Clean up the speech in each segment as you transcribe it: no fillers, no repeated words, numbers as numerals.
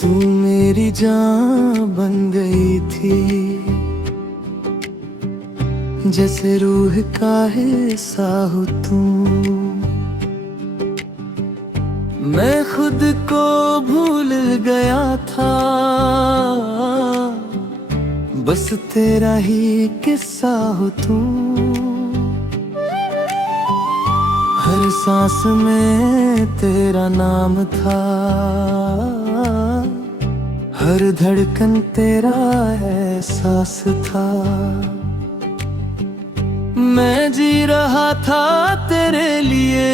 तू मेरी जान बन गई थी, जैसे रूह का हिस्सा हो तू। मैं खुद को भूल गया था, बस तेरा ही किस्सा हो तू। हर सांस में तेरा नाम था, हर धड़कन तेरा एहसास था। मैं जी रहा था तेरे लिए,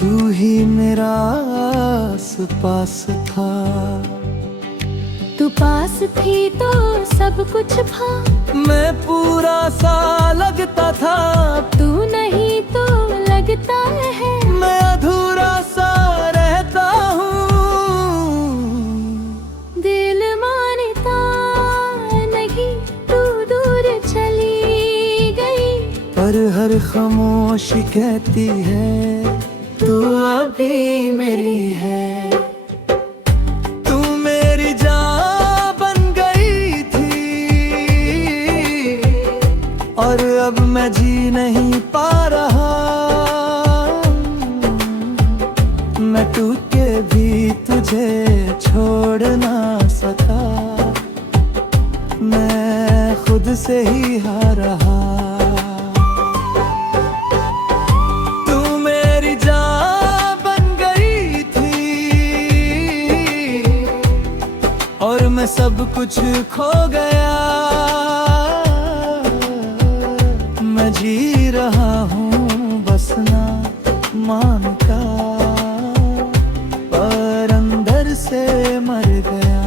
तू ही मेरा आस पास था। तू पास थी तो सब कुछ था, मैं पूरा सा लगता था, तू नहीं तो लगता है मैं अधूरा सा रहता हूँ। दिल मानता नहीं तू दूर चली गई, पर हर खामोशी कहती है तू अभी मेरी है। तू मेरी जान बन गई थी, और अब मैं जी नहीं पा रहा। मैं टूट के भी तुझे छोड़ ना सका, मैं खुद से ही हार रहा। तू मेरी जान बन गई थी, और मैं सब कुछ खो गया। मैं जी रहा हूँ बस ना मान का, पर अंदर से मर गया।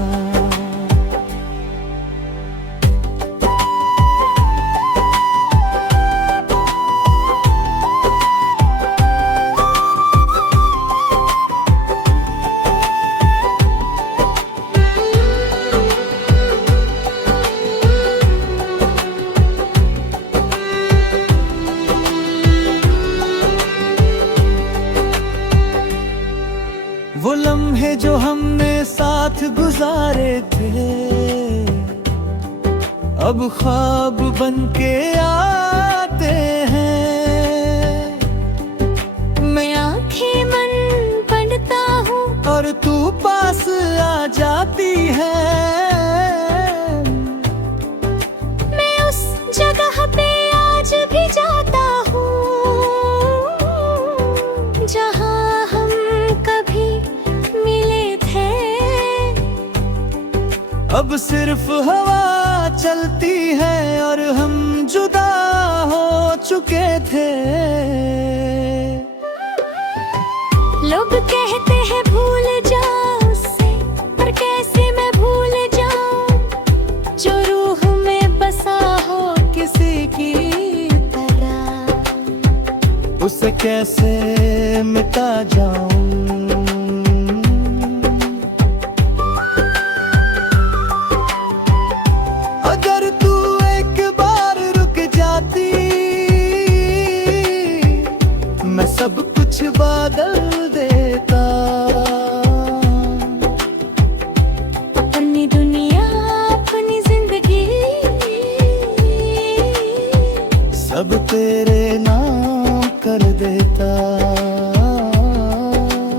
वो लम्हे जो हमने साथ गुजारे थे, अब ख्वाब बन के आते हैं। मैं आंखें मन पढ़ता हूँ और तू पास आ जाती है। मैं उस जगह पे आज भी जाता हूँ, जहाँ हम कभी मिले थे। अब सिर्फ हवा चलती है और हम जुदा हो चुके थे। लोग कहते हैं भूल जाओ उससे, पर कैसे मैं भूल जाऊं जो रूह में बसा हो किसी की तरह। उसे कैसे मिटा जाऊं। अगर तू एक बार रुक जाती, मैं सब कुछ बदल देता। अपनी दुनिया अपनी जिंदगी सब तेरे नाम कर देता।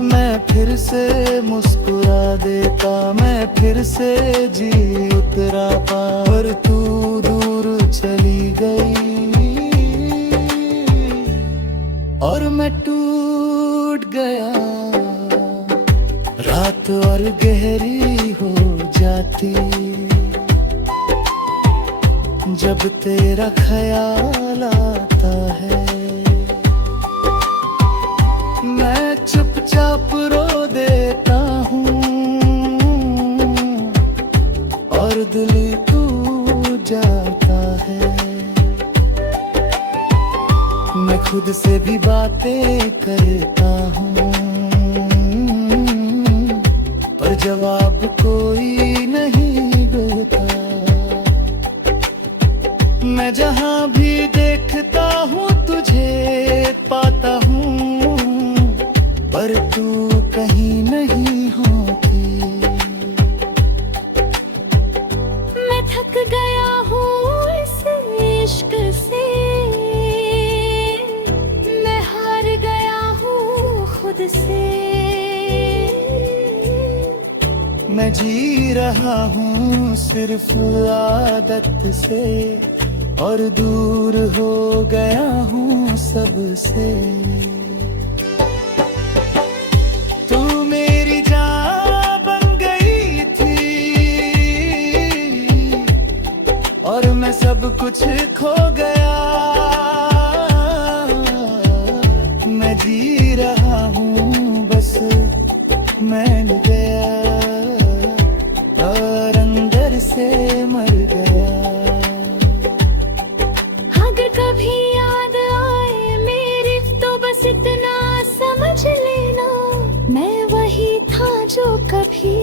मैं फिर से मुस्कुरा देता, मैं फिर से जी उतरा पा। पर तू दूर चली गई और मैं टूट गया। रात और गहरी हो जाती, जब तेरा ख्याल आता है। मैं चुपचाप रो देता हूँ और दिल टूट जाता है। मैं खुद से भी बातें करता हूँ, पर जवाब कोई नहीं देता। मैं जहाँ भी देखता हूँ तुझे पाता हूँ, पर तू कहीं नहीं। मैं जी रहा हूँ सिर्फ आदत से, और दूर हो गया हूँ सबसे। तू मेरी जान बन गई थी और मैं सब कुछ खो गया। मैं जी रहा हूँ बस मैं गया और अंदर से मर गया। अगर कभी याद आए मेरी तो बस इतना समझ लेना, मैं वही था जो कभी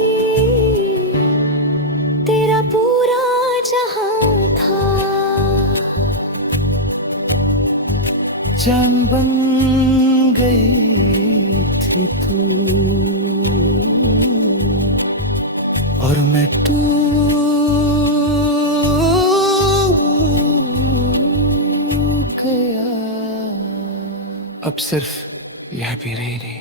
तेरा पूरा जहां था। जान बन गई थी तू और मैं गया। अब सिर्फ यह भी रही।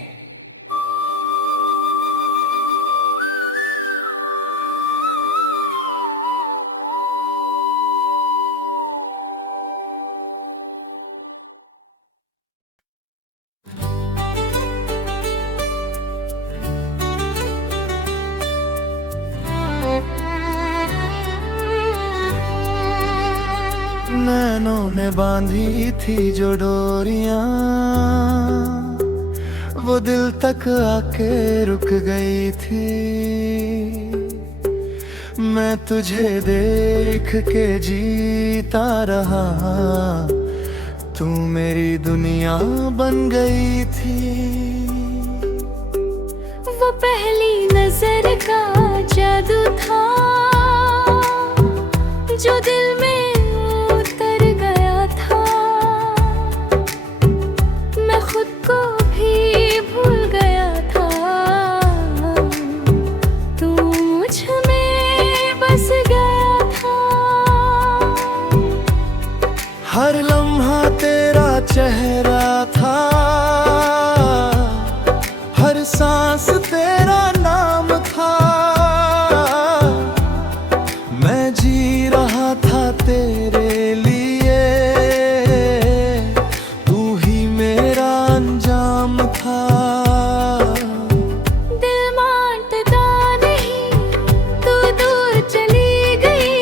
नैनों ने बांधी थी जो डोरियां, वो दिल तक आके रुक गई थी। मैं तुझे देख के जीता रहा, तू मेरी दुनिया बन गई थी। वो पहली नजर का जादू था जो दिल में हर लम्हा तेरा चेहरा था, हर सांस तेरा नाम था। मैं जी रहा था तेरे लिए, तू ही मेरा अंजाम था। दिल मानता नहीं तू दूर चली गई,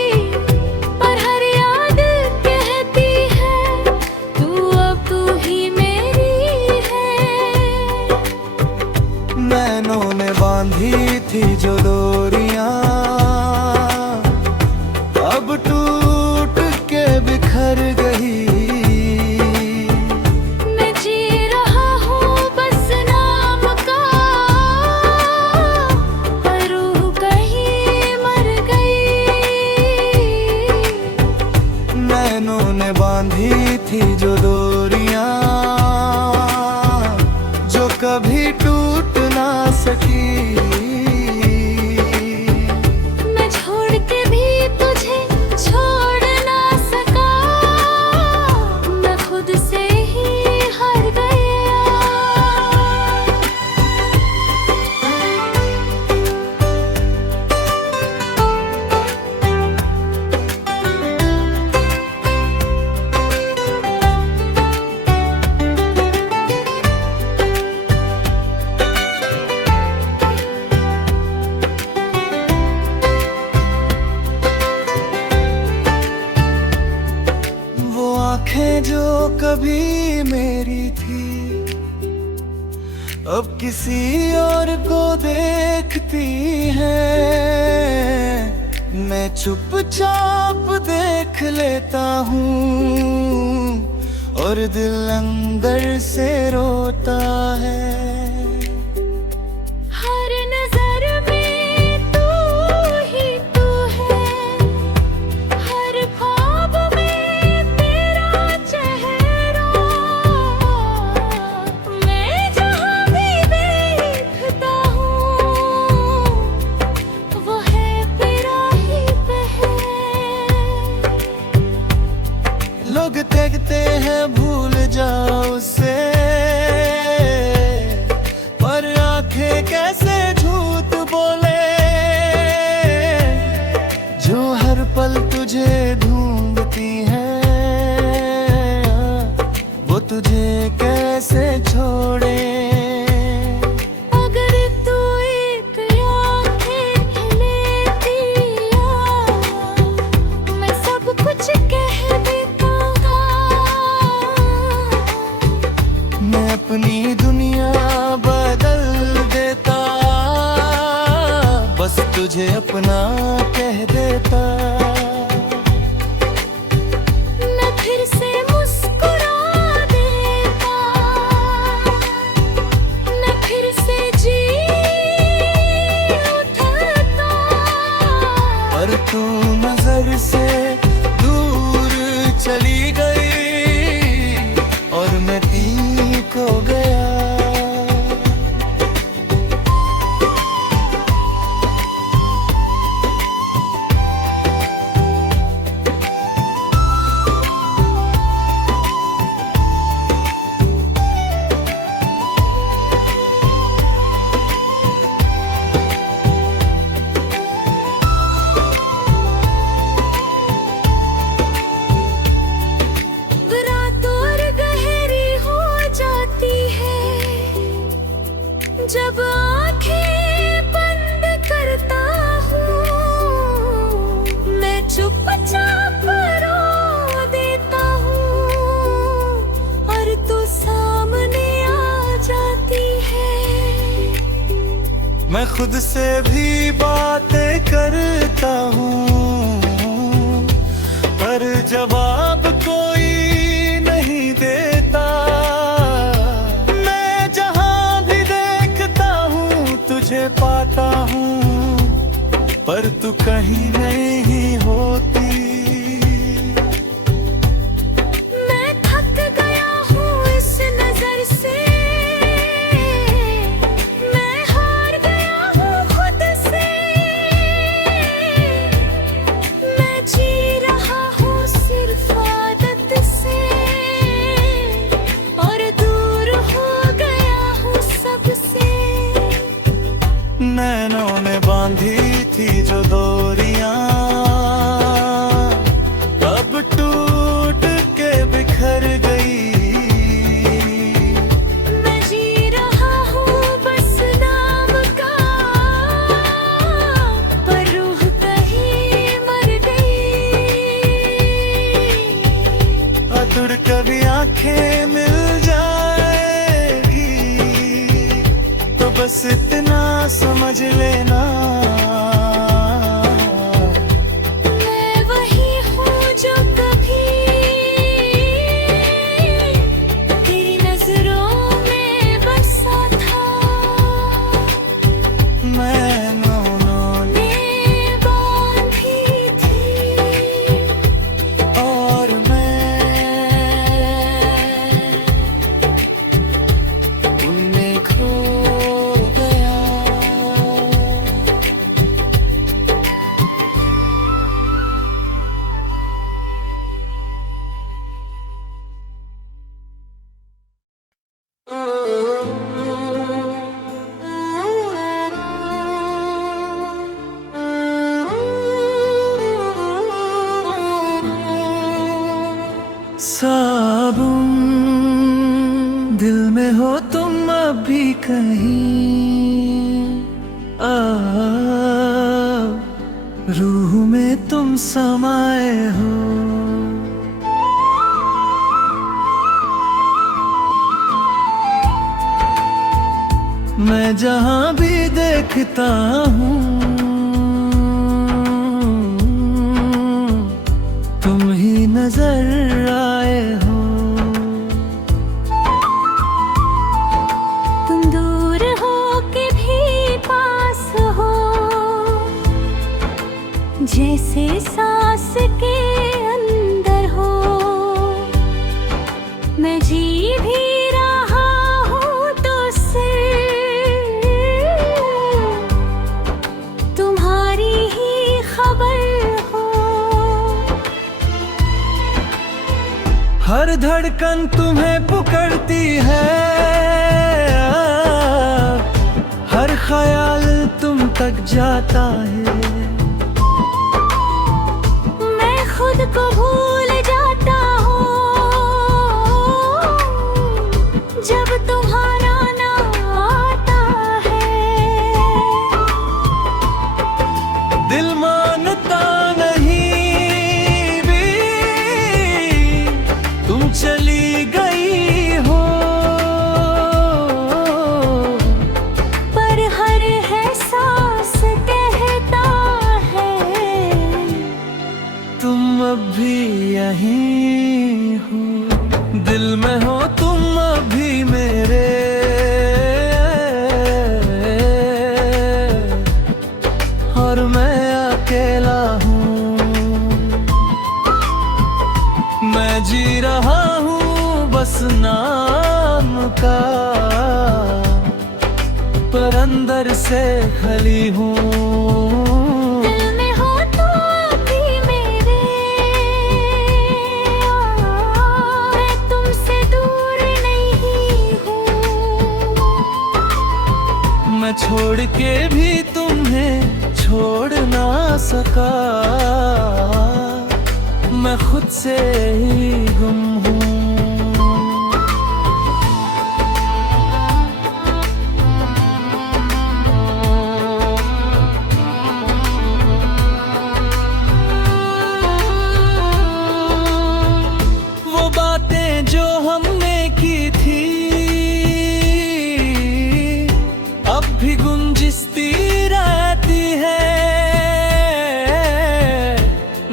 पर हर याद कहती है तू अब तू ही मेरी है। नैनों ने बांधी थी जो डोरियां, अब टूट के बिखर गई। मैं जी रहा हूँ बस नाम का, पर रूह कहीं मर गई। नैनों ने बांधी थी जो डोरियां, जो कभी टूट ना सकी। आँखें जो कभी मेरी थी, अब किसी और को देखती हैं। मैं चुपचाप देख लेता हूँ और दिल अंदर से रोता है। लोग कहते हैं भूल जाओ उसे, पर आंखें कैसे झूठ बोले। तुझे ढूंढती हैं, वो तुझे कैसे छोड़े। अगर तू एक आंखें लेती मैं सब कुछ कह देता। मैं अपनी दुनिया बदल देता, बस तुझे अपना कह देता। मैं फिर से मुस्कुरा देता, मैं फिर से जी उठता। पर तू नजर से दूर चली गई और मैं ठीक हो गया। रात और गहरी हो जाती है जब आंखें बंद करता हूँ। मैं चुपचाप रो देता हूँ और तू सामने आ जाती है। मैं खुद से भी बातें करता हूँ, पर जवाब कोई नहीं देता। मैं जहाँ भी देखता हूँ तुझे पाता हूँ, पर तू कहीं नहीं होती। मैं थक गया हूँ इस नजर से, मैं हार गया हूँ खुद से। मैं जी रहा हूँ सिर्फ आदत से और दूर हो गया हूँ सबसे। नैनों ने बांधी थी जो डोरियां, अब टूट के बिखर गई। मैं जी रहा हूँ बस नाम का, पर रूह कहीं मर गई। अतुर कभी आंखें मिल जाएगी, तो बस इतना समझ लेना। मैं वही हूँ जो कभी तेरी नजरों में बसा था। नैनों ने ने बांधी थी और मैं उनमें खो गया। साबुन दिल में हो तुम अभी कहीं, रूह में तुम समाए हो। मैं जहाँ भी देखता हूँ तुम ही नजर आए हो। तुम दूर हो के भी पास हो, जैसे सांस के अंदर हो। मैं जी भी रहा हूँ तो सिर्फ तुम्हारी ही खबर हो। हर धड़कन तुम्हें पुकारती है, हर ख्याल तुम तक जाता है। मैं खुद को भूल जाता हूँ जब तुम्हारा नाम आता है। दिल मानता नहीं भी तुम चली गई हो, पर हर एहसास कहता है तुम अब भी यहीं हो। दिल में हो तुम अभी मेरे, और मैं अकेला हूँ। मैं जी रहा हूँ बस नाम का, पर अंदर से खली हूँ। दिल में हो तो अभी मेरे, मैं तुमसे दूर नहीं हूँ। मैं छोड़ के भी तुम्हें छोड़ ना सका, मैं खुद से ही गुम हूँ। वो बातें जो हमने की थी अब भी गुंजिस्ती रहती है।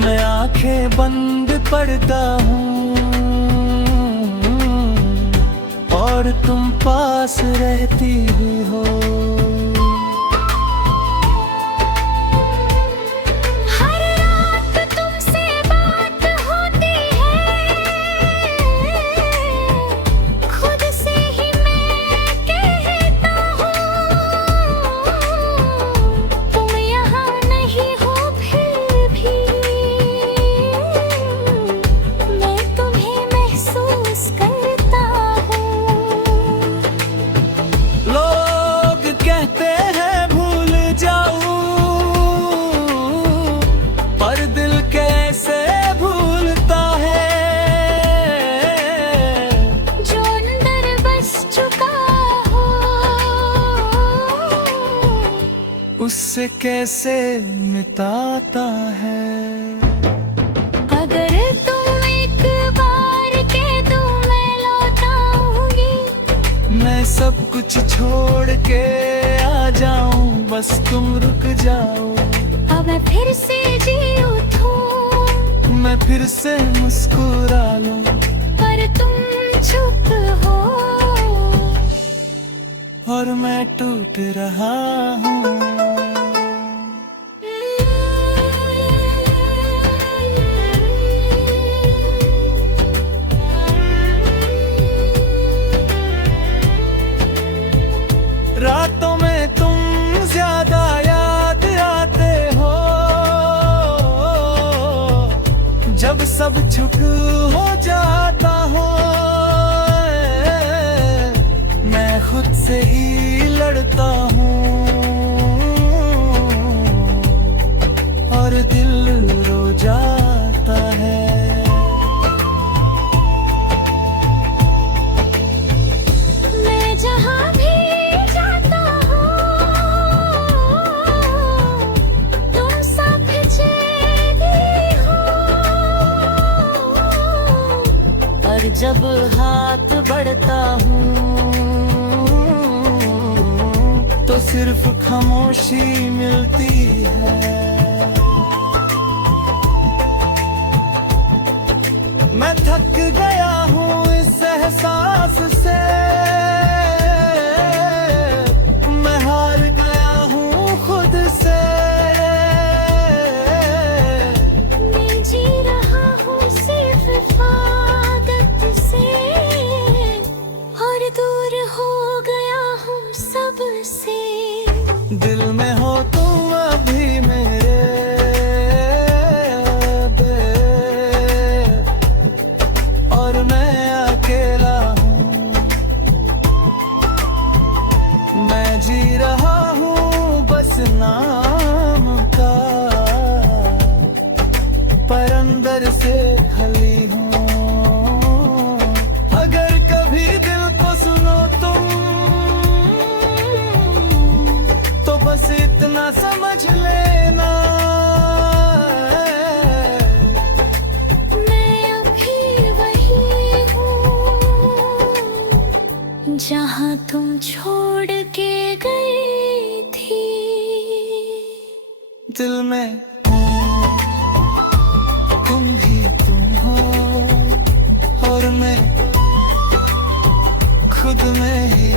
मैं आंखें बंद पड़ता हूँ और तुम पास रहती भी हो। हर रात तुमसे बात होती है, खुद से ही मैं कहता हूँ तुम यहाँ नहीं हो, फिर भी मैं तुम्हें महसूस करता हूँ। लोग कहते हैं भूल जाऊं, पर दिल कैसे भूलता है। जो अंदर बस चुका हो उससे कैसे मिटाता है। अगर तुम एक बार कह दो मैं लौट आऊंगी। मैं सब कुछ छोड़ के आ जाऊं, बस तुम रुक जाओ। अब मैं फिर से जी उठूं, मैं फिर से मुस्कुरा लूं, पर तुम चुप हो और मैं टूट रहा हूँ। रातों में तुम ज्यादा याद आते हो, जब सब चुप हो जाता हो। मैं खुद से ही लड़ता हूँ और दिल रो जाता है। मैं जहाँ भी जाता हूँ तुम साथ चली हो, और जब हाथ बढ़ता हूँ तो सिर्फ खामोशी मिलती है। मैं थक गया हूँ इस एहसास से, मैं हार गया हूँ खुद से। मैं जी रहा हूँ सिर्फ आदत से, और दूर हो गया हूँ सबसे। दिल में हो तुम अभी मेरे, और मैं अकेला हूँ। मैं जी रहा हूँ बस नाम का, पर अंदर से समझ लेना। मैं अभी वही हूँ जहाँ तुम छोड़ के गई थी। दिल में हूँ, तुम ही तुम हो, और मैं खुद में ही